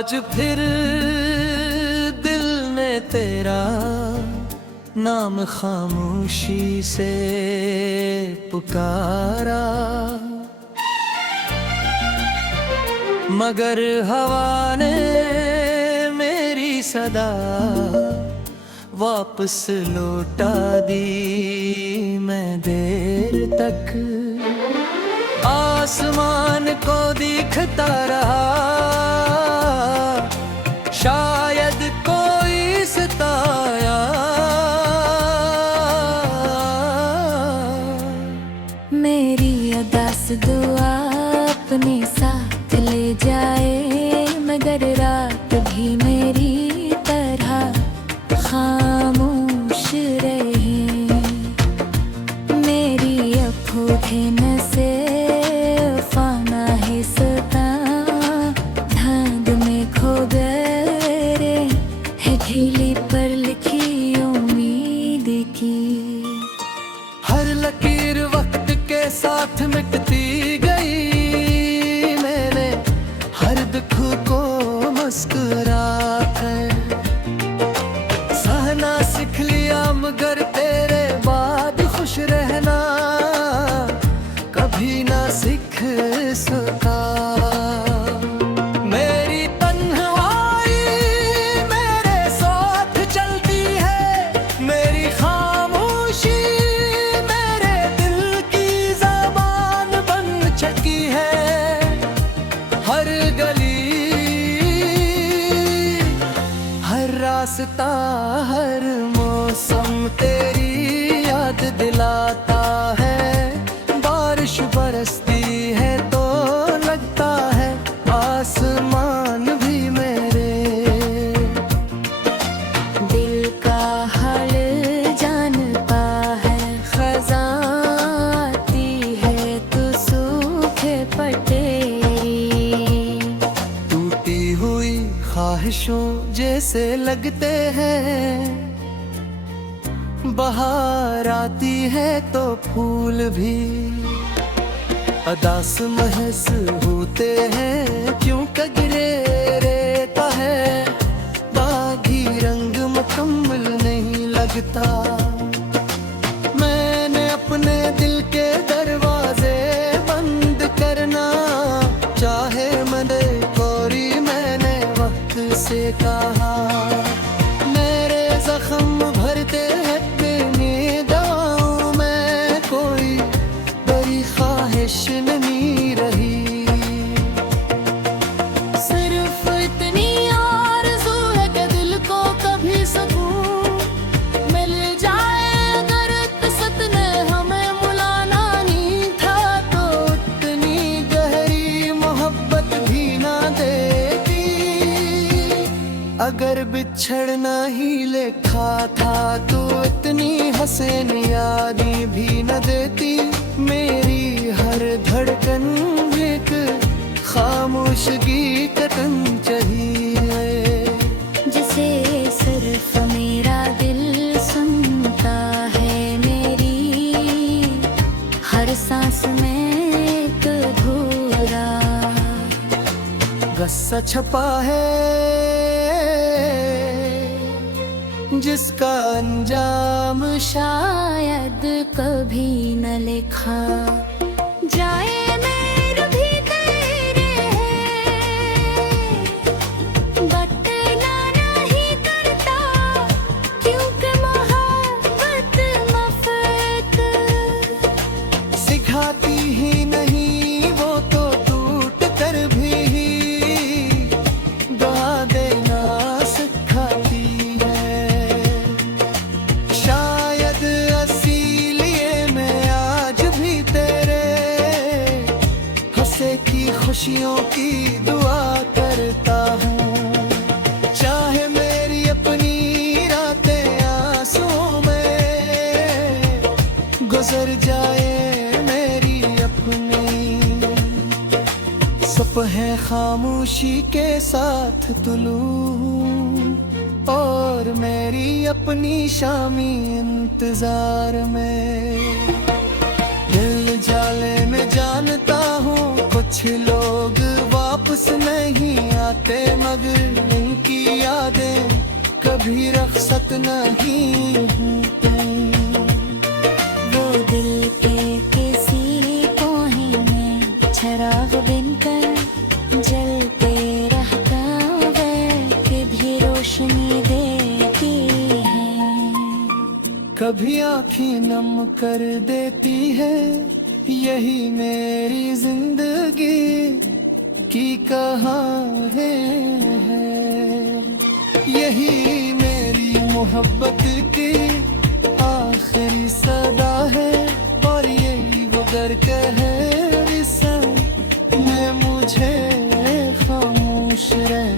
आज फिर दिल ने तेरा नाम खामोशी से पुकारा, मगर हवा ने मेरी सदा वापस लौटा दी। मैं देर तक आसमान को दिखता रहा, शायद कोई सताया। मेरी अदास दुआ अपने साथ ले जाए, मगर रात भी मेरी तरह खामोश रहे। मेरी अफूहे नसे फाना हिस्सा धांध में खो गए है, ढीली पर लिखी उम्मीद की। हर लकीर वक्त के साथ मिटती गई, मैंने हर दुख को मुस्कुरा कर सहना सीख लिया, मगर तेरे बाद खुश रहना कभी ना सीख सका। मेरी तन्हाई मेरे साथ चलती है, मेरी खामोशी मेरे दिल की ज़बान बन चुकी है। हर गली हर रास्ता हर मौसम तेरी याद दिलाता है। बारिश बरसती है तो लगता है आसमान भी मेरे दिल का हाल जानता है। खज़ां आती है तो सूखे पटेरी, टूटी हुई ख्वाहिशों जैसे लगते हैं। बहार आती है तो फूल भी अदास महस होते हैं, क्यों कगरे रहता है बागी रंग मुकम्मल नहीं लगता। मैंने अपने दिल के दरवाजे बंद करना चाहे मदे कोरी, मैंने वक्त से कहा। मेरे जख्म भरते हैं नहीं रही। सिर्फ इतनी आरज़ू है कि दिल को कभी सुकून मिल जाए। अगर किस्मत ने हमें बुलाना नहीं था तो इतनी गहरी मोहब्बत भी ना देती। अगर बिछड़ना ही लिखा था तो इतनी हसीन यादें भी न देती। मेरी हर धड़कन एक खामोशगी कतन चाहिए, जिसे सिर्फ मेरा दिल सुनता है। मेरी हर सांस में एक अधूरा गस्सा छपा है, जिसका अंजाम शायद कभी न लिखा जाए। मेरे भी तेरे बटना नहीं करता, क्योंकि मोहब्बत मफक सिखाती ही नहीं, वो तो टूट कर भी गा देना सिखाती है। शायद इसीलिए मैं आज भी तेरे हंसे की खुशियों की दुआ करता हूँ। चाहे मेरी अपनी रातें आंसुओं में गुजर जाए, मेरी अपनी सुबह खामोशी के साथ तुलू, और मेरी अपनी शामी इंतजार में दिल जाले में जानता हूँ कुछ लोग वापस नहीं आते, मगर इनकी यादें कभी रखसत नहीं होते। वो दिल के किसी कोने में चिराग बनकर जलते रहता है, कभी रोशनी देती है, कभी आँखें नम कर देती है। यही मेरी जिंदगी की कहानी है, यही मेरी मोहब्बत की आखिरी सदा है, और यही वो दर्द है जिसने मुझे खामोश रह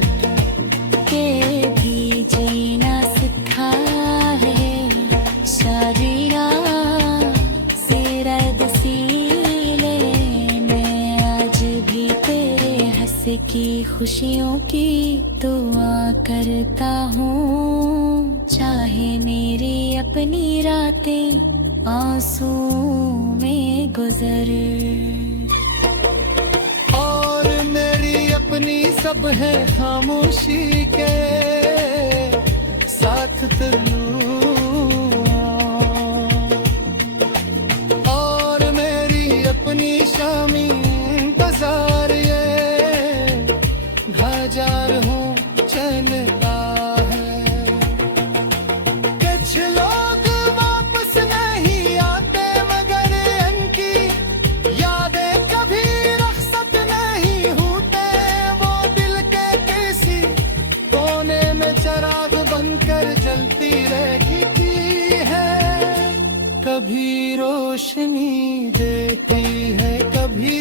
के भी जीना सिखा है। सारी रात से रात सीले में आज भी तेरे हंस की खुशियों की दुआ करता हूँ, चाहे मेरी अपनी रातें आंसू में गुजरे। और मेरी अपनी सब है खामोशी के साथ तलू, और मेरी अपनी शामी बाजार ये हजार हो चलता है। कुछ लोग वापस नहीं आते, मगर इनकी यादें कभी रखसत नहीं होते। वो दिल के किसी कोने में चिराग बनकर जलती रहती है, कभी रोशनी देती है, कभी